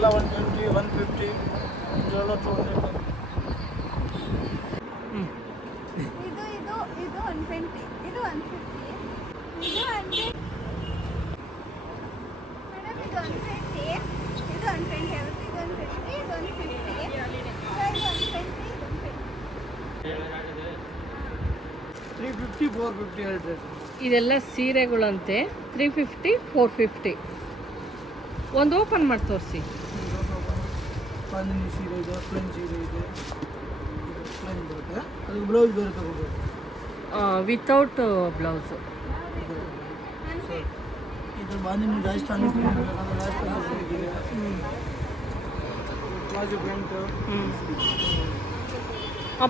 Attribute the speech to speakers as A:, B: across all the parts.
A: ಇದೆಲ್ಲ one twenty one fifty ಇದೆಲ್ಲ two hundred
B: ಇದು ಇದು ಇದು ಒನ್ ಟ್ವೆಂಟಿ ಇದು ಒನ್ ಫಿಫ್ಟಿ ಇದು ಹಂಡ್ರೆಡ್ ಮೇಡಮ್ ಇದು ಒನ್ ಟ್ವೆಂಟಿ ಇದು ಒನ್ ಟ್ವೆಂಟಿ ಆಗುತ್ತೆ ಇದು ಒನ್ ಫಿಫ್ಟಿ ಇದು ಒನ್ ಫಿಫ್ಟಿ ಇದು ಒನ್ ಟ್ವೆಂಟಿ ಇದು one twenty
A: three fifty four fifty ಹೇಳ್ರಿ
C: ಇದೆಲ್ಲ ಸೀರೆಗಳಂತೆ ತ್ರೀ ಫಿಫ್ಟಿ ಫೋರ್ ಫಿಫ್ಟಿ ಒಂದು ಓಪನ್ ಮಾಡಿ ತೋರಿಸಿ.
A: ಬಾಂದಿನಿ ಸೀರೆ ಇದೆ ಪ್ಲೇನ್ ಸೀರೆ ಇದೆ. ಪ್ಲೇನ್ ಬರುತ್ತೆ. ಅದು ಬ್ಲೌಸ್ ಬೇರೆ ತಗೋಬೇಕು
C: ವಿತೌಟ್ ಬ್ಲೌಸು
A: ಇದು ಬಾನಿನ ರಾಜಸ್ಥಾನಿ ಇದೆ ಪ್ಲಾಜೋ ಪ್ಯಾಂಟ್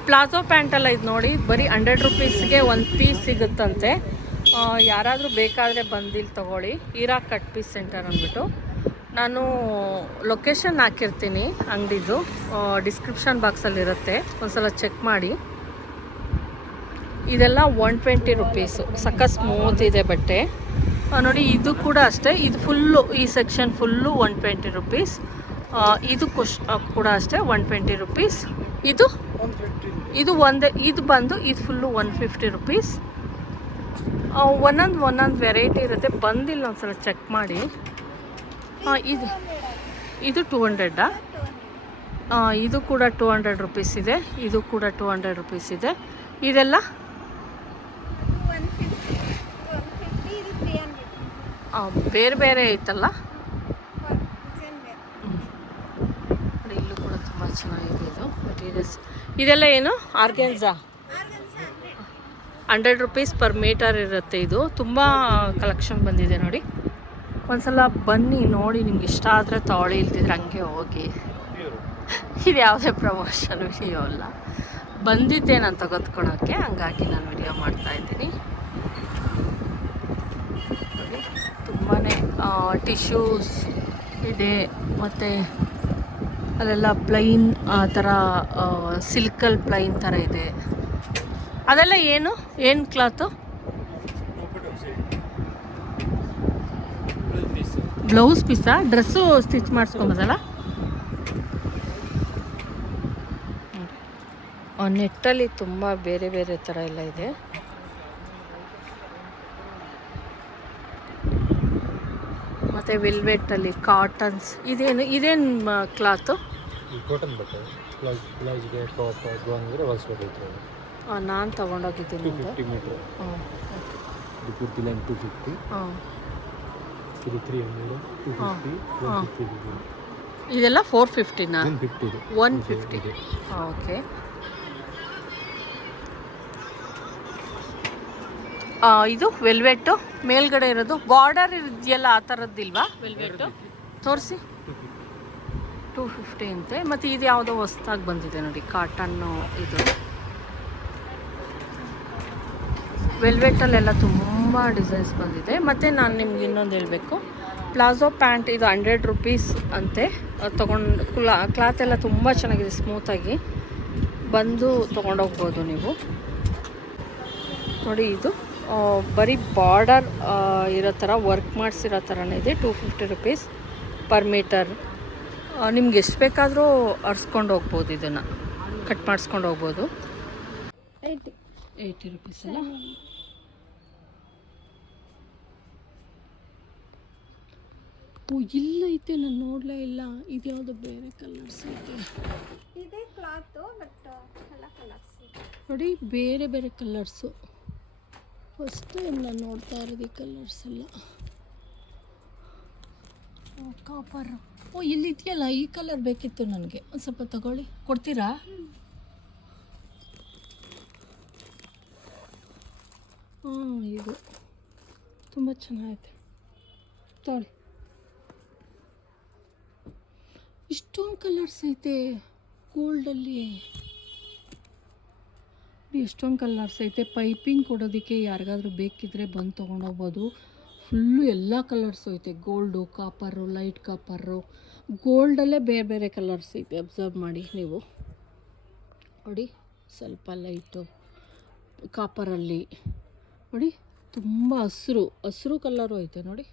C: ಪ್ಲಾಜೋ ಎಲ್ಲ ಇದು ನೋಡಿ ಬರೀ ಹಂಡ್ರೆಡ್ ರುಪೀಸ್ಗೆ ಒಂದು ಪೀಸ್ ಸಿಗುತ್ತಂತೆ. ಯಾರಾದರೂ ಬೇಕಾದರೆ ಬಂದಿಲ್ಲಿ ತಗೊಳ್ಳಿ. ಹೀರಾ ಕಟ್ ಪೀಸ್ ಸೆಂಟರ್ ಅಂದ್ಬಿಟ್ಟು. ನಾನು ಲೊಕೇಶನ್ ಹಾಕಿರ್ತೀನಿ ಅಂಗಡಿದು. ಡಿಸ್ಕ್ರಿಪ್ಷನ್ ಬಾಕ್ಸಲ್ಲಿರುತ್ತೆ ಒಂದ್ಸಲ ಚೆಕ್ ಮಾಡಿ. ಇದೆಲ್ಲ ಒನ್ ಟ್ವೆಂಟಿ ರುಪೀಸು ಸಕ್ಕ ಸ್ಮೂತ್ ಇದೆ ಬಟ್ಟೆ. ನೋಡಿ, ಇದು ಕೂಡ ಅಷ್ಟೇ. ಇದು ಫುಲ್ಲು ಈ section full one twenty rupees ಇದು ಕುಶ್ ಕೂಡ ಅಷ್ಟೇ ಒನ್ ಟ್ವೆಂಟಿ ರುಪೀಸ್ ಇದು? ಇದು ಒಂದೇ, ಇದು ಬಂದು ಇದು ಫುಲ್ಲು ಒನ್ ಫಿಫ್ಟಿ ರುಪೀಸ್ ಒಂದೊಂದು ಒಂದೊಂದು ವೆರೈಟಿ ಇರುತ್ತೆ. ಬಂದಿಲ್ಲ ಒಂದ್ಸಲ ಚೆಕ್ ಮಾಡಿ. ಇದು ಇದು ಟೂ ಹಂಡ್ರೆಡ್ಡಾ ಇದು ಕೂಡ ಟೂ ಹಂಡ್ರೆಡ್ ರುಪೀಸ್ ಇದೆ. ಇದು ಕೂಡ ಟೂ ಹಂಡ್ರೆಡ್ ರುಪೀಸ್ ಇದೆ. ಇದೆಲ್ಲ? ಬೇರೆ ಬೇರೆ ಐತಲ್ಲ? ಇಲ್ಲೂ ಕೂಡ ತುಂಬ ಚೆನ್ನಾಗಿದೆ ಇದು ಮೆಟೀರಿಯಲ್ಸ್ ಇದೆಲ್ಲ ಏನು? Organza?
B: Hundred
C: rupees per metre ಇರುತ್ತೆ ಇದು. ತುಂಬ ಕಲೆಕ್ಷನ್ ಬಂದಿದೆ ನೋಡಿ. ಒಂದ್ಸಲ ಬನ್ನಿ ನೋಡಿ, ನಿಮ್ಗೆ ಇಷ್ಟ ಆದರೆ ತಗೊಳ್ಳಿ, ಇಲ್ದಿದ್ರೆ ಹಂಗೆ ಹೋಗಿ. ಇದು ಯಾವುದೇ ಪ್ರಮೋಷನ್ ವಿಡಿಯೋ ಅಲ್ಲ. ಬಂದಿದ್ದೆ ನಾನು ತೆಗೆದುಕೊಳೋಕ್ಕೆ ಹಂಗಾಗಿ ನಾನು ವಿಡಿಯೋ ಮಾಡ್ತಾ ಇದ್ದೀನಿ. ತುಂಬಾ ಟಿಶ್ಯೂಸ್ ಇದೆ, ಮತ್ತು ಅಲ್ಲೆಲ್ಲ ಪ್ಲೈನ್ ಆ ಥರ ಸಿಲ್ಕಲ್ ಪ್ಲೈನ್ ಥರ ಇದೆ. ಅದೆಲ್ಲ ಏನು? ಏನು ಕ್ಲಾತು ಬ್ಲೌಸ್ ಪೀಸಾ ಡ್ರೆಸ್ಸು ಸ್ಟಿಚ್ ಮಾಡಿಸ್ಕೊಂಬೋದಲ್ಲ? ನೆಟ್ಟಲ್ಲಿ ತುಂಬ ಬೇರೆ ಬೇರೆ ಥರ ಎಲ್ಲ ಇದೆ. ಮತ್ತು ವೆಲ್ವೆಟಲ್ಲಿ ಕಾಟನ್ಸ್ ಇದೇನು ಇದೇನು ಕ್ಲಾತು?
D: ಕಾಟನ್ ಬಟ್ಟೆ
C: ನಾನು ತೊಗೊಂಡೋಗಿದ್ದೀನಿ
D: ಟು ಫಿಫ್ಟಿ ಫಿಫ್ಟಿ
C: ಇದೆಲ್ಲ ಫೋರ್ ಫಿಫ್ಟಿನಾ
D: ಒನ್ ಫಿಫ್ಟಿ
C: ಓಕೆ ಇದು. ವೆಲ್ವೆಟ್ಟು ಮೇಲ್ಗಡೆ ಇರೋದು. ಬಾರ್ಡರ್ ಇದೆಯಲ್ಲ ಆ ಥರದ್ದಿಲ್ವಾ ವೆಲ್ವೆಟ್ಟು ತೋರಿಸಿ. ಟೂ ಫಿಫ್ಟಿ ಅಂತೆ. ಮತ್ತು ಇದು ಯಾವುದೋ ಹೊಸ್ದಾಗಿ ಬಂದಿದೆ ನೋಡಿ ಕಾಟನ್ನು ಇದು. ವೆಲ್ವೆಟಲ್ಲೆಲ್ಲ ತುಂಬ ಡಿಸೈನ್ಸ್ ಬಂದಿದೆ. ಮತ್ತು ನಾನು ನಿಮ್ಗೆ ಇನ್ನೊಂದು ಹೇಳಬೇಕು. ಪ್ಲಾಜೋ ಪ್ಯಾಂಟ್ ಇದು ಹಂಡ್ರೆಡ್ ರುಪೀಸ್ ಅಂತೆ. ತೊಗೊಂಡು ಕ್ಲಾ ಕ್ಲಾತ್ ಎಲ್ಲ ತುಂಬ ಚೆನ್ನಾಗಿದೆ ಸ್ಮೂತಾಗಿ ಬಂದು ತೊಗೊಂಡೋಗ್ಬೋದು ನೀವು. ನೋಡಿ ಇದು. ಬರೀ ಬಾರ್ಡರ್ ಇರೋ ಥರ ವರ್ಕ್ ಮಾಡಿಸಿರೋ ಥರನೇ ಇದೆ. Two fifty rupees per metre. ನಿಮ್ಗೆ ಎಷ್ಟು ಬೇಕಾದರೂ ಅರ್ಸ್ಕೊಂಡು ಹೋಗ್ಬೋದು ಇದನ್ನು. ಕಟ್ ಮಾಡಿಸ್ಕೊಂಡು ಹೋಗ್ಬೋದು.
B: ಏಯ್ಟಿ.
C: ಏಯ್ಟಿ ರುಪೀಸ್ ಅಲ್ಲ? ಓ ಇಲ್ಲ ಐತೆ ನಾನು ನೋಡಲೇ ಇಲ್ಲ. ಇದ್ಯಾವುದು ಬೇರೆ ಕಲರ್ಸ್ ಐತೆ.
B: ಇದೇ ಕ್ಲಾತು ಬಟ್ ಎಲ್ಲ ಕಲರ್ಸ್
C: ನೋಡಿ ಬೇರೆ ಬೇರೆ ಕಲರ್ಸು ಫಸ್ಟ್ ಟೈಮ್ ನಾನು ನೋಡ್ತಾ ಇರೋದು ಈ ಕಲರ್ಸ್ ಎಲ್ಲ. ಓ ಕಾಪರ್ ಓ ಇಲ್ಲಿ ಇದೆಯಲ್ಲ ಈ ಕಲರ್ ಬೇಕಿತ್ತು ನನಗೆ. ಒಂದು ಸ್ವಲ್ಪ ತಗೊಳ್ಳಿ. ಕೊಡ್ತೀರಾ? ಹಾಂ ಇದು. ತುಂಬ ಚೆನ್ನಾಗೈತೆ. ತಗೊಳ್ಳಿ. ಇಷ್ಟೊಂದು ಕಲರ್ಸ್ ಐತೆ. ಗೋಲ್ಡಲ್ಲಿ ಎಷ್ಟೊಂದು ಕಲರ್ಸ್ ಐತೆ. ಪೈಪಿಂಗ್ ಕೊಡೋದಕ್ಕೆ ಯಾರಿಗಾದ್ರೂ ಬೇಕಿದ್ರೆ ಬಂದು ತೊಗೊಂಡೋಗ್ಬೋದು. ಫುಲ್ಲು ಎಲ್ಲ ಕಲರ್ಸ್ ಐತೆ. ಗೋಲ್ಡು ಕಾಪರು ಲೈಟ್ ಕಾಪರು ಗೋಲ್ಡಲ್ಲೇ ಬೇರೆ ಬೇರೆ ಕಲರ್ಸ್ ಐತೆ. ಅಬ್ಸರ್ವ್ ಮಾಡಿ ನೀವು. ನೋಡಿ, ಸ್ವಲ್ಪ ಲೈಟು ಕಾಪರಲ್ಲಿ ನೋಡಿ, ತುಂಬ ಹಸಿರು ಹಸಿರು ಕಲರು ಐತೆ. ನೋಡಿ.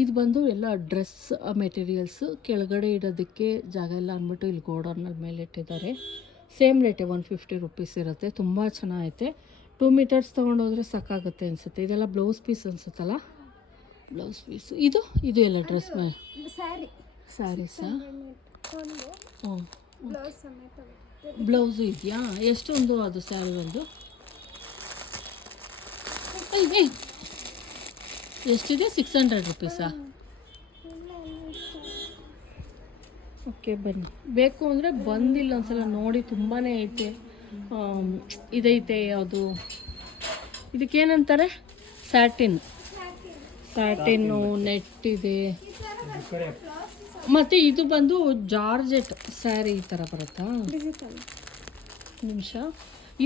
C: ಇದು ಬಂದು ಎಲ್ಲ ಡ್ರೆಸ್ ಮೆಟೀರಿಯಲ್ಸ್ ಕೆಳಗಡೆ ಇಡೋದಕ್ಕೆ ಜಾಗ ಇಲ್ಲ ಅಂದ್ಬಿಟ್ಟು ಇಲ್ಲಿ ಗೋಡೌನಲ್ಲಿ ಮೇಲೆ ಇಟ್ಟಿದ್ದಾರೆ. ಸೇಮ್ ರೇಟೇ ಒನ್ ಫಿಫ್ಟಿ ರುಪೀಸ್ ಇರುತ್ತೆ. ತುಂಬ ಚೆನ್ನಾಗೈತೆ. ಟೂ ಮೀಟರ್ಸ್ ತೊಗೊಂಡೋದ್ರೆ ಸಾಕಾಗುತ್ತೆ ಅನಿಸುತ್ತೆ. ಇದೆಲ್ಲ ಬ್ಲೌಸ್ ಪೀಸ್ ಅನಿಸುತ್ತಲ್ಲ? ಬ್ಲೌಸ್ ಪೀಸ್ ಇದು? ಇದು ಎಲ್ಲ ಡ್ರೆಸ್ ಮೇಲೆ?
B: ಸ್ಯಾರಿ
C: ಸ್ಯಾರೀಸಾ
B: ಒಂದು
C: ಹ್ಞೂ
B: ಬ್ಲೌಸ್
C: ಇದೆಯಾ? ಎಷ್ಟೊಂದು ಅದು ಸ್ಯಾರಿ ಒಂದು. ಎಷ್ಟಿದೆ? ಸಿಕ್ಸ್ ಹಂಡ್ರೆಡ್ ರುಪೀಸಾ ಓಕೆ ಬನ್ನಿ. ಬೇಕು ಅಂದರೆ ಬಂದಿಲ್ಲ ಒಂದ್ಸಲ ನೋಡಿ ತುಂಬಾ ಐತೆ. ಇದೈತೆ ಯಾವುದು? ಇದಕ್ಕೇನಂತಾರೆ? ಸ್ಯಾಟಿನ್ ಸ್ಯಾಟಿನ್ನು ನೆಟ್ ಇದೆ ಮತ್ತು ಇದು ಬಂದು ಜಾರ್ಜೆಟ್ ಸ್ಯಾರಿ ಈ ಥರ ಬರುತ್ತಾ? ನಿಮಿಷ.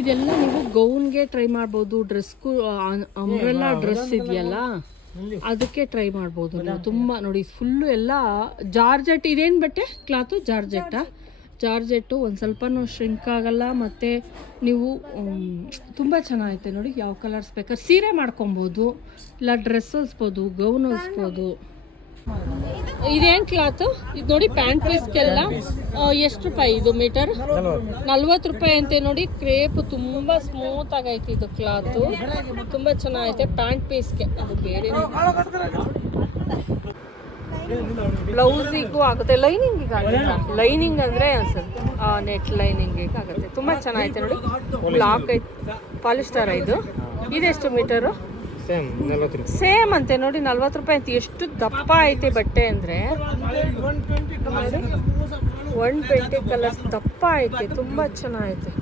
C: ಇದೆಲ್ಲ ನೀವು ಗೌನ್ಗೆ ಟ್ರೈ ಮಾಡ್ಬೋದು. ಡ್ರೆಸ್ಗೂ ಅಂಬ್ರೆಲ್ಲ ಡ್ರೆಸ್ ಇದೆಯಲ್ಲ? ಅದಕ್ಕೆ ಟ್ರೈ ಮಾಡ್ಬೋದು ನೀವು. ತುಂಬ ನೋಡಿ ಫುಲ್ಲು ಎಲ್ಲ ಜಾರ್ಜೆಟ್ ಇದೇನು ಬಟ್ಟೆ? ಕ್ಲಾತು ಜಾರ್ಜೆಟ್ಟಾ ಜಾರ್ಜೆಟ್ಟು ಒಂದು ಸ್ವಲ್ಪನೂ ಶ್ರಿಂಕ್ ಆಗಲ್ಲ ಮತ್ತು ನೀವು ತುಂಬ ಚೆನ್ನಾಗೈತೆ ನೋಡಿ ಯಾವ ಕಲರ್ಸ್ ಬೇಕಾದ್ರೆ ಸೀರೆ ಮಾಡ್ಕೊಬೋದು ಇಲ್ಲ ಡ್ರೆಸ್ ಹೊಲಿಸ್ಬೋದು ಗೌನ್ ಹೊಲಿಸ್ಬೋದು. ಇದೇನು ಕ್ಲಾತ್ ಇದು ನೋಡಿ ಪ್ಯಾಂಟ್ ಪೀಸ್ಗೆಲ್ಲ ಎಷ್ಟು ರೂಪಾಯಿ ಇದು ಮೀಟರ್ ನಲ್ವತ್ತು ರೂಪಾಯಿ ಅಂತೆ ನೋಡಿ ಕ್ರೇಪ್ ತುಂಬ ಸ್ಮೂತ್ ಆಗೈತೆ ಇದು ಕ್ಲಾತು ತುಂಬ ಚೆನ್ನಾಗೈತೆ ಪ್ಯಾಂಟ್ ಪೀಸ್ಗೆ ಅದು ಬೇರೆ ಬ್ಲೌಸಿಗೂ ಆಗುತ್ತೆ. ಲೈನಿಂಗ್ ಆಗುತ್ತೆ. ಲೈನಿಂಗ್ ಅಂದರೆ ಅನ್ಸುತ್ತೆ ನೆಟ್ ಲೈನಿಂಗಿಗೆ ಆಗುತ್ತೆ. ತುಂಬ ಚೆನ್ನಾಗೈತೆ ನೋಡಿ. ಬ್ಲಾಕ್ ಐತೆ. ಪಾಲಿಸ್ಟರ್ ಇದು. ಇದೆಷ್ಟು ಮೀಟರು
D: ಸೇಮ್
C: ಅಂತೆ, ನೋಡಿ ನಲ್ವತ್ತು ರೂಪಾಯಿ ಅಂತ. ಎಷ್ಟು ದಪ್ಪ ಐತೆ ಬಟ್ಟೆ ಅಂದರೆ. ಒನ್ ಟ್ವೆಂಟಿ ಕಲರ್ಸ್ ದಪ್ಪ ಐತೆ, ತುಂಬ ಚೆನ್ನಾಗೈತೆ.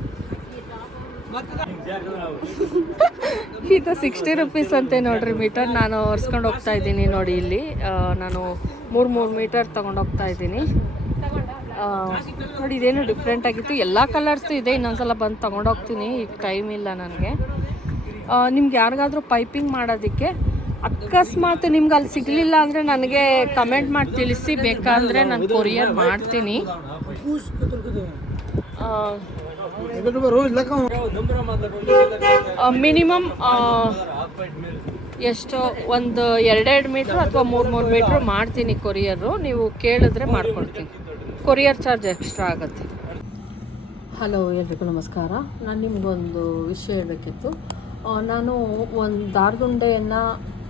C: ಇದು ಸಿಕ್ಸ್ಟಿ ರುಪೀಸ್ ಅಂತೆ ನೋಡ್ರಿ ಮೀಟರ್ ನಾನು ಒರೆಸ್ಕೊಂಡು ಹೋಗ್ತಾ ಇದ್ದೀನಿ ನೋಡಿ ಇಲ್ಲಿ. ನಾನು ಮೂರು ಮೂರು ಮೀಟರ್ ತೊಗೊಂಡು ಹೋಗ್ತಾ ಇದ್ದೀನಿ. ನೋಡಿ, ಇದೇನು ಡಿಫ್ರೆಂಟ್ ಆಗಿತ್ತು. ಎಲ್ಲ ಕಲರ್ಸು ಇದೆ, ಇನ್ನೊಂದ್ಸಲ ಬಂದು ತೊಗೊಂಡು ಹೋಗ್ತೀನಿ. ಈಗ ಟೈಮ್ ಇಲ್ಲ ನನಗೆ. ನಿಮ್ಗೆ ಯಾರಿಗಾದ್ರೂ ಪೈಪಿಂಗ್ ಮಾಡೋದಕ್ಕೆ ಅಕಸ್ಮಾತ್ ನಿಮ್ಗೆ ಅಲ್ಲಿ ಸಿಗಲಿಲ್ಲ ಅಂದರೆ ನನಗೆ ಕಮೆಂಟ್ ಮಾಡಿ ತಿಳಿಸಿ, ಬೇಕಾದರೆ ನಾನು ಕೊರಿಯರ್ ಮಾಡ್ತೀನಿ. ಮಿನಿಮಮ್ ಎಷ್ಟು, ಒಂದು ಎರಡೆರಡು ಮೀಟ್ರ್ ಅಥವಾ ಮೂರು ಮೂರು ಮೀಟ್ರ್ ಮಾಡ್ತೀನಿ ಕೊರಿಯರು ನೀವು ಕೇಳಿದ್ರೆ ಮಾಡ್ಕೊಡ್ತೀನಿ. ಕೊರಿಯರ್ ಚಾರ್ಜ್ ಎಕ್ಸ್ಟ್ರಾ ಆಗುತ್ತೆ. ಹಲೋ ಎಲ್ರಿಗೂ ನಮಸ್ಕಾರ. ನಾನು ನಿಮಗೊಂದು ವಿಷಯ ಹೇಳಬೇಕಿತ್ತು. ನಾನು ಒಂದು ದಾರದುಂಡೆಯನ್ನು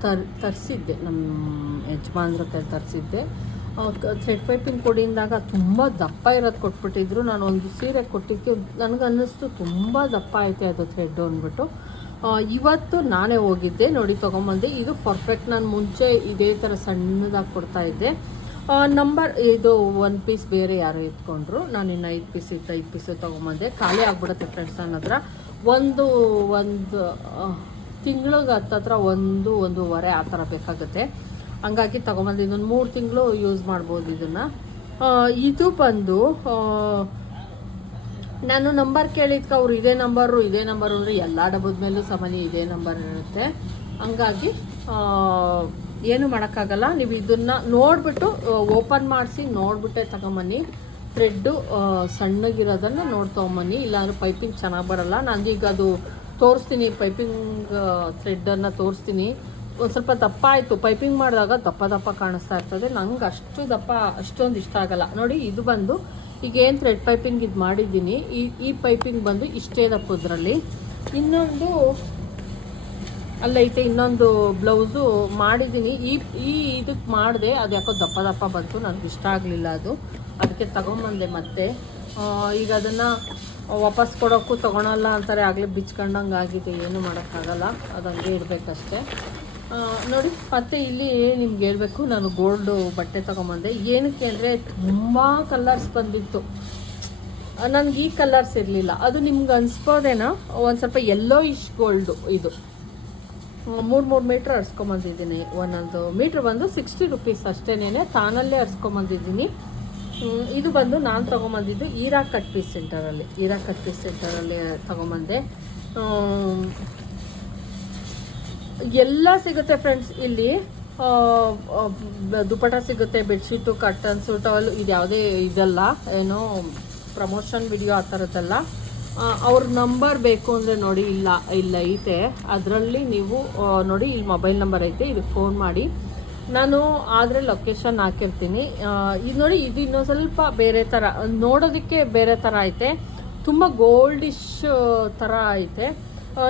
C: ತರ್, ತರಿಸಿದ್ದೆ. ನಮ್ಮ ಯಜಮಾನ್ರ ಕೈ ತರಿಸಿದ್ದೆ. ಥ್ರೆಡ್ ಪೈಪಿನ ಕೊಡಿಯಿಂದಾಗ ತುಂಬ ದಪ್ಪ ಇರೋದು ಕೊಟ್ಬಿಟ್ಟಿದ್ರು. ನಾನು ಒಂದು ಸೀರೆ ಕೊಟ್ಟಿದ್ದು ನನಗೆ ಅನ್ನಿಸ್ತು ತುಂಬ ದಪ್ಪ ಐತೆ ಅದು ಥ್ರೆಡ್ಡು ಅಂದ್ಬಿಟ್ಟು. ಇವತ್ತು ನಾನೇ ಹೋಗಿದ್ದೆ. ನೋಡಿ, ತೊಗೊಂಬಂದೆ. ಇದು ಪರ್ಫೆಕ್ಟ್ ನಾನು ಮುಂಚೆ ಇದೇ ಥರ ಸಣ್ಣದಾಗಿ ಕೊಡ್ತಾ ಇದ್ದೆ. ನಂಬರ್, ಇದು ಒನ್ ಪೀಸ್ ಬೇರೆ ಯಾರೋ ಎತ್ಕೊಂಡ್ರು ನಾನು ಇನ್ನು ಐದು ಪೀಸ್ ಇತ್ತು ಐದು ಪೀಸು ತೊಗೊಂಬಂದೆ. ಖಾಲಿ ಆಗ್ಬಿಡುತ್ತೆ ಫ್ರೆಂಡ್ಸ್ ನನ್ನ ಹತ್ರ. ಒಂದು ಒಂದು ತಿಂಗಳಿಗೆ ಹತ್ತತ್ರ ಒಂದು, ಒಂದೂವರೆ ಆ ಥರ ಬೇಕಾಗುತ್ತೆ. ಹಂಗಾಗಿ ತೊಗೊಂಬಂದು ಇನ್ನೊಂದು ಮೂರು ತಿಂಗಳು ಯೂಸ್ ಮಾಡ್ಬೋದು ಇದನ್ನು. ಇದು ಬಂದು ನಾನು ನಂಬರ್ ಕೇಳಿದ್ಕೆ ಅವರು ಇದೇ ನಂಬರು ಇದೇ ನಂಬರು ಅಂದರೆ ಎಲ್ಲ ಡಬ್ಬದ ಮೇಲೂ ಸಾಮಾನ್ಯ ಇದೇ ನಂಬರ್ ಇರುತ್ತೆ. ಹಂಗಾಗಿ ಏನು ಮಾಡೋಕ್ಕಾಗಲ್ಲ. ನೀವು ಇದನ್ನು ನೋಡಿಬಿಟ್ಟು ಓಪನ್ ಮಾಡಿಸಿ ನೋಡಿಬಿಟ್ಟೆ ತಗೊಂಬನ್ನಿ. ಥ್ರೆಡ್ಡು ಸಣ್ಣಗಿರೋದನ್ನು ನೋಡಿ ತೊಗೊಂಬನ್ನಿ ಇಲ್ಲಾಂದ್ರೆ ಪೈಪಿಂಗ್ ಚೆನ್ನಾಗಿ ಬರಲ್ಲ. ನಾನು ಈಗ ಅದು ತೋರಿಸ್ತೀನಿ ಪೈಪಿಂಗ್ ಥ್ರೆಡ್ಡನ್ನು ತೋರಿಸ್ತೀನಿ. ಒಂದು ಸ್ವಲ್ಪ ದಪ್ಪ ಆಯಿತು. ಪೈಪಿಂಗ್ ಮಾಡಿದಾಗ ದಪ್ಪ ದಪ್ಪ ಕಾಣಿಸ್ತಾ ಇರ್ತದೆ. ನಂಗೆ ಅಷ್ಟು ದಪ್ಪ, ಅಷ್ಟೊಂದು ಇಷ್ಟ ಆಗಲ್ಲ. ನೋಡಿ, ಇದು ಬಂದು ಈಗ ಏನು ಥ್ರೆಡ್ ಪೈಪಿಂಗ್ ಇದು ಮಾಡಿದ್ದೀನಿ. ಈ ಈ ಪೈಪಿಂಗ್ ಬಂದು ಇಷ್ಟೇ ದಪ್ಪದ್ರಲ್ಲಿ ಇನ್ನೊಂದು ಅಲ್ಲೈತೆ, ಇನ್ನೊಂದು ಬ್ಲೌಸು ಮಾಡಿದ್ದೀನಿ. ಈ ಈ ಇದಕ್ಕೆ ಮಾಡಿದೆ, ಅದು ಯಾಕೋ ದಪ್ಪ ದಪ್ಪ ಬಂತು ನನಗೆ ಇಷ್ಟ ಆಗಲಿಲ್ಲ ಅದು. ಅದಕ್ಕೆ ತಗೊಂಬಂದೆ ಮತ್ತೆ. ಈಗ ಅದನ್ನು ವಾಪಸ್ ಕೊಡೋಕ್ಕೂ ತೊಗೊಳಲ್ಲ ಅಂತಾರೆ, ಆಗಲೇ ಬಿಚ್ಕೊಂಡಂಗೆ ಆಗಿದೆ, ಏನು ಮಾಡೋಕ್ಕಾಗಲ್ಲ ಅದು ಹಂಗೆ ಇಡಬೇಕಷ್ಟೇ ನೋಡಿ, ಮತ್ತೆ ಇಲ್ಲಿ ನಿಮ್ಗೆ ಹೇಳಬೇಕು, ನಾನು ಗೋಲ್ಡು ಬಟ್ಟೆ ತೊಗೊಂಬಂದೆ. ಏನಕ್ಕೆ ಅಂದರೆ ತುಂಬ ಕಲರ್ಸ್ ಬಂದಿತ್ತು. ನನಗೆ ಈ ಕಲರ್ಸ್ ಇರಲಿಲ್ಲ. ಅದು ನಿಮ್ಗೆ ಅನ್ಸ್ಬೋದೇನೋ, ಒಂದು ಸ್ವಲ್ಪ ಯೆಲ್ಲೋ ಇಶ್ ಗೋಲ್ಡು ಇದು. ಮೂರು ಮೂರು ಮೀಟ್ರ್ ಹರ್ಸ್ಕೊಂಬಂದಿದ್ದೀನಿ. ಒಂದೊಂದು ಮೀಟ್ರ್ ಬಂದು ಸಿಕ್ಸ್ಟಿ ರುಪೀಸ್ ಅಷ್ಟೇನೆ ತಾನಲ್ಲೇ ಹರ್ಸ್ಕೊಂಬಂದಿದ್ದೀನಿ. ಇದು ಬಂದು ನಾನು ತೊಗೊಂಬಂದಿದ್ದು ಈರಾ ಕಟ್ ಪೀಸ್ ಸೆಂಟರಲ್ಲಿ ಈರಾ ಕಟ್ ಪೀಸ್ ಸೆಂಟರಲ್ಲಿ ತೊಗೊಂಬಂದೆ. ಎಲ್ಲ ಸಿಗುತ್ತೆ ಫ್ರೆಂಡ್ಸ್ ಇಲ್ಲಿ. ದುಪಟ ಸಿಗುತ್ತೆ, ಬೆಡ್ಶೀಟು ಕರ್ಟನ್ಸು ಟವಲ್ ಇದು ಯಾವುದೇ ಇದಲ್ಲ, ಏನೋ ಪ್ರಮೋಷನ್ ವಿಡಿಯೋ ಆ ಥರದ್ದಲ್ಲ ಅವ್ರ ನಂಬರ್ ಬೇಕು ಅಂದರೆ ನೋಡಿ, ಇಲ್ಲ ಇಲ್ಲ ಐತೆ. ಅದರಲ್ಲಿ ನೀವು ನೋಡಿ, ಇಲ್ಲಿ ಮೊಬೈಲ್ ನಂಬರ್ ಐತೆ ಇದಕ್ಕೆ ಫೋನ್ ಮಾಡಿ. ನಾನು ಆದರೆ ಲೊಕೇಶನ್ ಹಾಕಿರ್ತೀನಿ. ಇದು ನೋಡಿ, ಇದು ಇನ್ನೊಂದು ಸ್ವಲ್ಪ ಬೇರೆ ಥರ ನೋಡೋದಕ್ಕೆ ಬೇರೆ ಥರ ಐತೆ. ತುಂಬ ಗೋಲ್ಡಿಶ್ ಥರ ಐತೆ.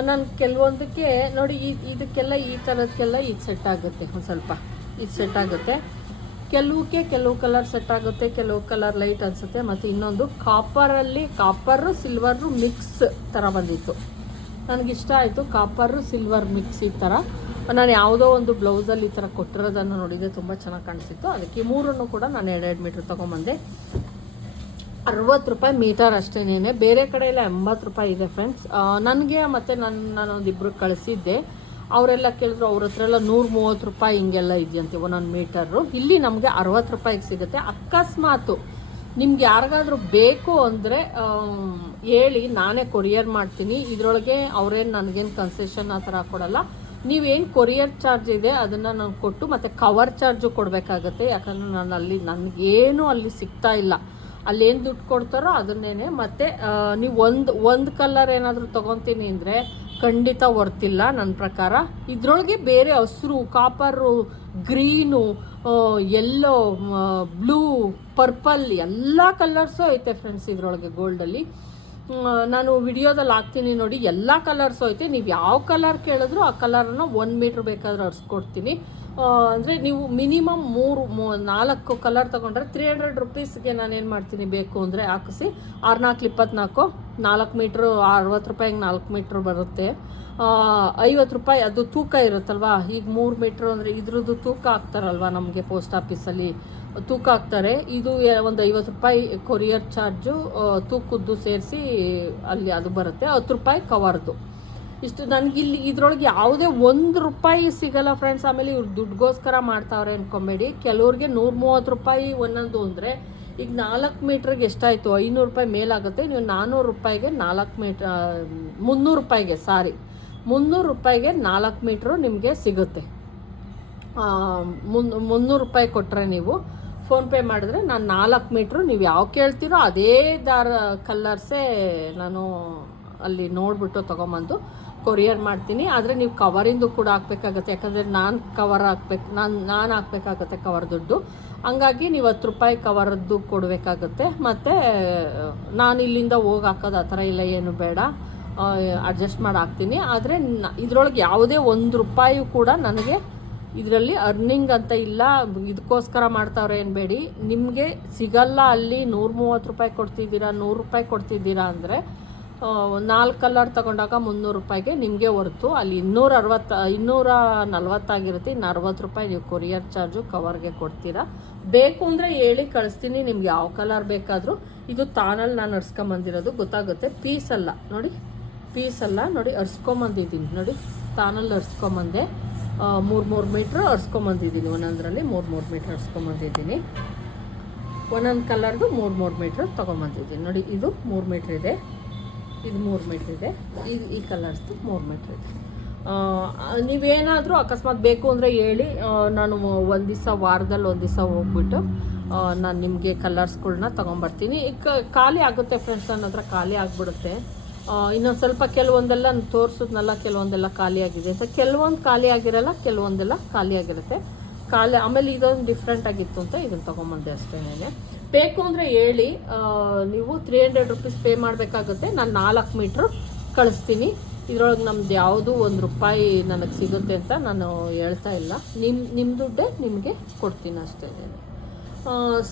C: ನಾನು ಕೆಲವೊಂದಕ್ಕೆ, ನೋಡಿ ಇದಕ್ಕೆಲ್ಲ ಈ ಥರದಕ್ಕೆಲ್ಲ ಇದು ಸೆಟ್ ಆಗುತ್ತೆ, ಒಂದು ಸ್ವಲ್ಪ. ಇದು ಸೆಟ್ ಆಗುತ್ತೆ. ಕೆಲವಕ್ಕೆ ಕೆಲವು ಕಲರ್ ಸೆಟ್ ಆಗುತ್ತೆ, ಕೆಲವು ಕಲರ್ ಲೈಟ್ ಅನಿಸುತ್ತೆ, ಮತ್ತು ಇನ್ನೊಂದು ಕಾಪರಲ್ಲಿ ಕಾಪರು ಸಿಲ್ವರು ಮಿಕ್ಸ್ ಥರ ಬಂದಿತ್ತು. ನನಗಿಷ್ಟ ಆಯಿತು ಕಾಪರು ಸಿಲ್ವರ್ ಮಿಕ್ಸ್ ಈ ಥರ ನಾನು ಯಾವುದೋ ಒಂದು ಬ್ಲೌಸಲ್ಲಿ ಈ ಥರ ಕೊಟ್ಟಿರೋದನ್ನು ನೋಡಿದೆ ತುಂಬ ಚೆನ್ನಾಗಿ ಕಾಣಿಸಿತ್ತು. ಅದಕ್ಕೆ ಮೂರನ್ನು ಕೂಡ ನಾನು ಎರಡೆರಡು ಮೀಟ್ರ್ ತೊಗೊಂಬಂದೆ. ಅರವತ್ತು ರೂಪಾಯಿ ಮೀಟರ್ ಅಷ್ಟೇನೆ ಬೇರೆ ಕಡೆ ಎಲ್ಲ ಎಂಬತ್ತು ರೂಪಾಯಿ ಇದೆ ಫ್ರೆಂಡ್ಸ್ ನನಗೆ ಮತ್ತು ನನ್ನ ನಾನೊಂದಿಬ್ರು ಕಳಿಸಿದ್ದೆ. ಅವರೆಲ್ಲ ಕೇಳಿದ್ರು, ಅವ್ರ ಹತ್ರ ಎಲ್ಲ ನೂರ ಮೂವತ್ತು ರೂಪಾಯಿ ಹಿಂಗೆಲ್ಲ ಇದೆಯಂತೆ, ಒಂದೊಂದು ಮೀಟರು ಇಲ್ಲಿ ನಮಗೆ ಅರವತ್ತು ರೂಪಾಯಿಗೆ ಸಿಗುತ್ತೆ. ಅಕಸ್ಮಾತು ನಿಮ್ಗೆ ಯಾರಿಗಾದ್ರೂ ಬೇಕು ಅಂದರೆ ಹೇಳಿ, ನಾನೇ ಕೊರಿಯರ್ ಮಾಡ್ತೀನಿ. ಇದರೊಳಗೆ ಅವ್ರೇನು ನನಗೇನು ಕನ್ಸೆಷನ್ ಆ ಥರ ಕೊಡಲ್ಲ. ನೀವೇನು ಕೊರಿಯರ್ ಚಾರ್ಜ್ ಇದೆ, ಅದನ್ನು ನಾನು ಕೊಟ್ಟು ಮತ್ತು ಕವರ್ ಚಾರ್ಜು ಕೊಡಬೇಕಾಗತ್ತೆ. ಯಾಕಂದರೆ ನಾನು ಅಲ್ಲಿ, ನನಗೇನು ಅಲ್ಲಿ ಸಿಗ್ತಾ ಇಲ್ಲ. ಅಲ್ಲೇನು ದುಡ್ಡು ಕೊಡ್ತಾರೋ ಅದನ್ನೇನೆ. ಮತ್ತು ನೀವು ಒಂದು ಒಂದು ಕಲರ್ ಏನಾದರೂ ತೊಗೊತೀನಿ ಅಂದರೆ ಖಂಡಿತ ವರ್ತಿಲ್ಲ ನನ್ನ ಪ್ರಕಾರ. ಇದರೊಳಗೆ ಬೇರೆ ಹಸಿರು copper green yellow blue purple ಎಲ್ಲ ಕಲರ್ಸು ಐತೆ ಫ್ರೆಂಡ್ಸ್ ಇದರೊಳಗೆ ಗೋಲ್ಡಲ್ಲಿ ನಾನು ವಿಡಿಯೋದಲ್ಲಿ ಹಾಕ್ತೀನಿ ನೋಡಿ, ಎಲ್ಲ ಕಲರ್ಸು ಐತೆ. ನೀವು ಯಾವ ಕಲರ್ ಕೇಳಿದ್ರು ಆ ಕಲರನ್ನು ಒನ್ ಮೀಟ್ರ್ ಬೇಕಾದರೂ ಅರ್ಸ್ಕೊಡ್ತೀನಿ ಅಂದರೆ ನೀವು ಮಿನಿಮಮ್ ಮೂರು, ಮೂ, ನಾಲ್ಕು ಕಲರ್ ತಗೊಂಡ್ರೆ ತ್ರೀ ಹಂಡ್ರೆಡ್ ರುಪೀಸ್ಗೆ ನಾನು ಏನು ಮಾಡ್ತೀನಿ ಬೇಕು ಅಂದರೆ ಹಾಕಿಸಿ ಆರು ನಾಲ್ಕು ಇಪ್ಪತ್ನಾಲ್ಕು, ನಾಲ್ಕು ಮೀಟ್ರು ಅರವತ್ತು ರೂಪಾಯಿಗೆ ನಾಲ್ಕು ಮೀಟ್ರ್ ಬರುತ್ತೆ. ಐವತ್ತು ರೂಪಾಯಿ ಅದು ತೂಕ ಇರುತ್ತಲ್ವಾ? ಈಗ ಮೂರು ಮೀಟ್ರು ಅಂದರೆ ಇದ್ರದ್ದು ತೂಕ ಹಾಕ್ತಾರಲ್ವ ನಮಗೆ ಪೋಸ್ಟ್ ಆಫೀಸಲ್ಲಿ ತೂಕ ಹಾಕ್ತಾರೆ. ಇದು ಒಂದು ಐವತ್ತು ರೂಪಾಯಿ ಕೊರಿಯರ್ ಚಾರ್ಜು ತೂಕದ್ದು ಸೇರಿಸಿ ಅಲ್ಲಿ ಅದು ಬರುತ್ತೆ. ಹತ್ತು ರೂಪಾಯಿ ಕವರ್ದು. ಇಷ್ಟು ನನಗಿಲ್ಲಿ ಇದ್ರೊಳಗೆ ಯಾವುದೇ ಒಂದು ರೂಪಾಯಿ ಸಿಗಲ್ಲ ಫ್ರೆಂಡ್ಸ್ ಆಮೇಲೆ ಇವ್ರು ದುಡ್ಡುಗೋಸ್ಕರ ಮಾಡ್ತಾವ್ರೆ ಅನ್ಕೊಂಬೇಡಿ. ಕೆಲವ್ರಿಗೆ ನೂರ ಮೂವತ್ತು ರೂಪಾಯಿ ಒಂದೊಂದು ಅಂದರೆ ಈಗ ನಾಲ್ಕು ಮೀಟ್ರಿಗೆ ಎಷ್ಟಾಯಿತು? ಐನೂರು ರೂಪಾಯಿ ಮೇಲಾಗುತ್ತೆ. ನೀವು ನಾನ್ನೂರು ರೂಪಾಯಿಗೆ ನಾಲ್ಕು ಮೀಟ್ರ್ ಮುನ್ನೂರು ರೂಪಾಯಿಗೆ, ಸಾರಿ. ಮುನ್ನೂರು ರೂಪಾಯಿಗೆ ನಾಲ್ಕು ಮೀಟ್ರು ನಿಮಗೆ ಸಿಗುತ್ತೆ. ಮುನ್, ಮುನ್ನೂರು ರೂಪಾಯಿ ಕೊಟ್ಟರೆ ನೀವು ಫೋನ್ಪೇ ಮಾಡಿದ್ರೆ ನಾನು ನಾಲ್ಕು ಮೀಟ್ರು ನೀವು ಯಾವ ಕೇಳ್ತೀರೋ ಅದೇ ದಾರ ಕಲ್ಲರ್ಸೇ ನಾನು ಅಲ್ಲಿ ನೋಡಿಬಿಟ್ಟು ತೊಗೊಂಬಂದು ಕೊರಿಯರ್ ಮಾಡ್ತೀನಿ. ಆದರೆ ನೀವು ಕವರಿಂದು ಕೂಡ ಹಾಕ್ಬೇಕಾಗತ್ತೆ. ಯಾಕಂದರೆ ನಾನು ಕವರ್ ಹಾಕ್ಬೇಕು, ನಾನು ನಾನು ಹಾಕ್ಬೇಕಾಗತ್ತೆ ಕವರ್ ದುಡ್ಡು. ಹಂಗಾಗಿ ನೀವು ಹತ್ತು ರೂಪಾಯಿ ಕವರದ್ದು ಕೊಡಬೇಕಾಗತ್ತೆ. ಮತ್ತು, ನಾನು ಇಲ್ಲಿಂದ ಹೋಗಿ ಹಾಕೋದು ಆ ಥರ ಇಲ್ಲ, ಏನು ಬೇಡ. ಅಡ್ಜಸ್ಟ್ ಮಾಡಿ ಹಾಕ್ತೀನಿ. ಆದರೆ ಇದರೊಳಗೆ ಯಾವುದೇ ಒಂದು ರೂಪಾಯಿ ಕೂಡ ನನಗೆ ಇದರಲ್ಲಿ ಅರ್ನಿಂಗ್ ಅಂತ ಇಲ್ಲ. ಇದಕ್ಕೋಸ್ಕರ ಮಾಡ್ತಾವ್ರೆ ಏನ್ಬೇಡಿ ನಿಮಗೆ ಸಿಗಲ್ಲ ಅಲ್ಲಿ ನೂರ ಮೂವತ್ತು ರೂಪಾಯಿ ಕೊಡ್ತಿದ್ದೀರಾ, ನೂರು ರೂಪಾಯಿ ಕೊಡ್ತಿದ್ದೀರಾ ಅಂದರೆ ನಾಲ್ಕು ಕಲರ್ ತಗೊಂಡಾಗ ಮುನ್ನೂರು ರೂಪಾಯಿಗೆ ನಿಮಗೆ ಹೊರತು. ಅಲ್ಲಿ ಇನ್ನೂರ ಅರವತ್ತು, ಇನ್ನೂರ ನಲ್ವತ್ತಾಗಿರುತ್ತೆ, ಇನ್ನು ಅರವತ್ತು ರೂಪಾಯಿ ನೀವು ಕೊರಿಯರ್ ಚಾರ್ಜು ಕವರ್ಗೆ ಕೊಡ್ತೀರಾ. ಬೇಕು ಅಂದರೆ ಹೇಳಿ ಕಳಿಸ್ತೀನಿ, ನಿಮ್ಗೆ ಯಾವ ಕಲರ್ ಬೇಕಾದರೂ. ಇದು ತಾನಲ್ಲಿ ನಾನು ಅರ್ಸ್ಕೊಂಬಂದಿರೋದು ಗೊತ್ತಾಗುತ್ತೆ. ಪೀಸ್ ಅಲ್ಲ, ನೋಡಿ. ಪೀಸ್ ಅಲ್ಲ, ನೋಡಿ ಅರ್ಸ್ಕೊಂಬಂದಿದ್ದೀನಿ ನೋಡಿ. ತಾನಲ್ಲಿ ಅರ್ಸ್ಕೊಂಬಂದೆ ಮೂರು ಮೂರು ಮೀಟ್ರ್ ಅರ್ಸ್ಕೊಂಬಂದಿದ್ದೀನಿ ಒಂದೊಂದರಲ್ಲಿ ಮೂರು ಮೂರು ಮೀಟ್ರ್ ಅರ್ಸ್ಕೊಂಬಂದಿದ್ದೀನಿ ಒಂದೊಂದು ಕಲರ್ದು ಮೂರು ಮೂರು ಮೀಟ್ರ್ ತೊಗೊಂಬಂದಿದ್ದೀನಿ ನೋಡಿ. ಇದು ಮೂರು ಮೀಟ್ರ್ ಇದೆ. ಇದು ಮೂರು ಮೀಟ್ರ್ ಇದೆ. ಇದು ಈ ಕಲರ್ಸ್ದು ಮೂರು ಮೀಟ್ರ್ ಇದೆ. ನೀವೇನಾದರೂ ಅಕಸ್ಮಾತ್ ಬೇಕು ಅಂದರೆ ಹೇಳಿ ನಾನು ಒಂದು ದಿವಸ, ವಾರದಲ್ಲಿ ಒಂದು ದಿವಸ ಹೋಗ್ಬಿಟ್ಟು ನಾನು ನಿಮಗೆ ಕಲರ್ಸ್ಗಳನ್ನ ತೊಗೊಂಬರ್ತೀನಿ. ಖಾಲಿ ಆಗುತ್ತೆ ಫ್ರೆಂಡ್ಸ್ ನನ್ನ ಹತ್ರ, ಖಾಲಿ ಆಗಿಬಿಡುತ್ತೆ. ಇನ್ನೊಂದು ಸ್ವಲ್ಪ ಕೆಲವೊಂದೆಲ್ಲ ತೋರಿಸಿದ್ನಲ್ಲ, ಕೆಲವೊಂದೆಲ್ಲ ಖಾಲಿ ಆಗಿದೆ ಅಂತ. ಕೆಲವೊಂದು ಖಾಲಿ ಆಗಿರಲ್ಲ, ಕೆಲವೊಂದೆಲ್ಲ ಖಾಲಿ ಆಗಿರುತ್ತೆ. ಖಾಲಿ, ಆಮೇಲೆ ಇದೊಂದು ಡಿಫ್ರೆಂಟ್ ಆಗಿತ್ತು ಅಂತ ಇದನ್ನು ತೊಗೊಂಬಂದೆ ಅಷ್ಟೇನೆ ಬೇಕು ಅಂದರೆ ಹೇಳಿ ನೀವು ತ್ರೀ ಹಂಡ್ರೆಡ್ ರುಪೀಸ್ ಪೇ ಮಾಡಬೇಕಾಗುತ್ತೆ. ನಾನು ನಾಲ್ಕು ಮೀಟ್ರು ಕಳಿಸ್ತೀನಿ. ಇದ್ರೊಳಗೆ ನಮ್ದು ಯಾವುದು ಒಂದು ರೂಪಾಯಿ ನನಗೆ ಸಿಗುತ್ತೆ ಅಂತ ನಾನು ಹೇಳ್ತಾ ಇಲ್ಲ. ನಿಮ್ಮ ನಿಮ್ಮ ದುಡ್ಡೇ ನಿಮಗೆ ಕೊಡ್ತೀನಿ ಅಷ್ಟೇ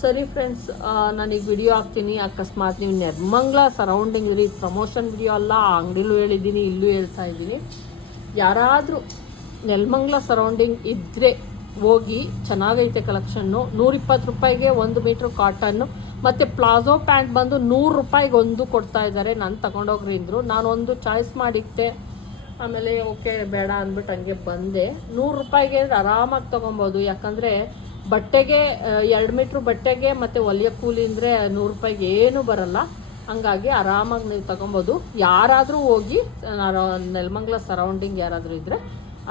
C: ಸರಿ ಫ್ರೆಂಡ್ಸ್ ನಾನೀಗ ವಿಡಿಯೋ ಹಾಕ್ತೀನಿ. ಅಕಸ್ಮಾತ್ ನೀವು ನೆರ್ಮಂಗ್ಲ ಸರೌಂಡಿಂಗ್ ರೀ ಪ್ರಮೋಷನ್ ವಿಡಿಯೋ ಅಲ್ಲ, ಆ ಅಂಗಡಿಲೂ ಹೇಳಿದ್ದೀನಿ, ಇಲ್ಲೂ ಹೇಳ್ತಾ ಇದ್ದೀನಿ. ಯಾರಾದರೂ ನೆಲ್ಮಂಗ್ಲ ಸರೌಂಡಿಂಗ್ ಇದ್ದರೆ ಹೋಗಿ ಚೆನ್ನಾಗೈತೆ ಕಲೆಕ್ಷನ್ನು ನೂರಿಪ್ಪತ್ತು ರೂಪಾಯಿಗೆ ಒಂದು ಮೀಟ್ರ್ ಕಾಟನ್ನು ಮತ್ತು ಪ್ಲಾಜೋ ಪ್ಯಾಂಟ್ ಬಂದು ನೂರು ರೂಪಾಯಿಗೆ ಒಂದು ಕೊಡ್ತಾ ಇದ್ದಾರೆ. ನಾನು ತಗೊಂಡೋಗ್ರಿ ಅಂದರು. ನಾನೊಂದು ಚಾಯ್ಸ್ ಮಾಡಿಕ್ತೆ ಆಮೇಲೆ, ಓಕೆ, ಬೇಡ ಅಂದ್ಬಿಟ್ಟು ಹಂಗೆ ಬಂದೆ. ನೂರು ರೂಪಾಯಿಗೆ ಆರಾಮಾಗಿ ತೊಗೊಬೋದು. ಯಾಕಂದರೆ ಬಟ್ಟೆಗೆ ಎರಡು ಮೀಟ್ರ್ ಬಟ್ಟೆಗೆ ಮತ್ತು ಒಲೆಯ ಕೂಲಿ ಅಂದರೆ ನೂರು ರೂಪಾಯಿಗೆ ಏನೂ ಬರಲ್ಲ. ಹಂಗಾಗಿ ಆರಾಮಾಗಿ ನೀವು ತಗೊಬೋದು. ಯಾರಾದರೂ ಹೋಗಿ ನೆಲಮಂಗ್ಲ ಸರೌಂಡಿಂಗ್ ಯಾರಾದರೂ ಇದ್ದರೆ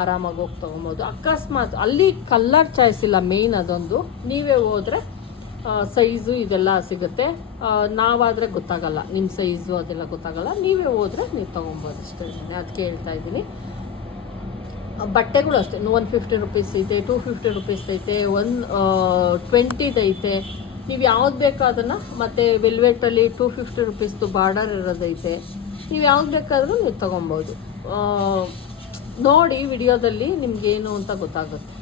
C: ಆರಾಮಾಗಿ ಹೋಗಿ ತೊಗೊಬೋದು. ಅಕಸ್ಮಾತ್ ಅಲ್ಲಿ ಕಲ್ಲರ್ ಚಾಯ್ಸ್ ಇಲ್ಲ ಮೇಯ್ನ್ ಅದೊಂದು. ನೀವೇ ಹೋದರೆ ಸೈಜು ಇದೆಲ್ಲ ಸಿಗುತ್ತೆ. ನಾವಾದರೆ ಗೊತ್ತಾಗಲ್ಲ. ನಿಮ್ಮ ಸೈಜು ಅದೆಲ್ಲ ಗೊತ್ತಾಗಲ್ಲ. ನೀವೇ ಹೋದರೆ ನೀವು ತೊಗೊಬೋದು ಅಷ್ಟೇ ಅದಕ್ಕೆ ಹೇಳ್ತಾ ಇದ್ದೀನಿ. ಬಟ್ಟೆಗಳು ಅಷ್ಟೇ. ಒನ್ ಫಿಫ್ಟಿ ರುಪೀಸ್ ಐತೆ ಟೂ ಫಿಫ್ಟಿ ರುಪೀಸ್ ಐತೆ ಒನ್ ಟ್ವೆಂಟಿದೈತೆ ನೀವು ಯಾವ್ದು ಬೇಕೋ ಅದನ್ನು, ಮತ್ತು ವೆಲ್ವೆಟಲ್ಲಿ ಟೂ ಫಿಫ್ಟಿ ರುಪೀಸ್ದು ಬಾರ್ಡರ್ ಇರೋದೈತೆ ನೀವು ಯಾವ್ದು ಬೇಕಾದರೂ ನೀವು ತೊಗೊಬೋದು. ನೋಡಿ ವಿಡಿಯೋದಲ್ಲಿ ನಿಮ್ಗೇನು ಅಂತ ಗೊತ್ತಾಗುತ್ತೆ.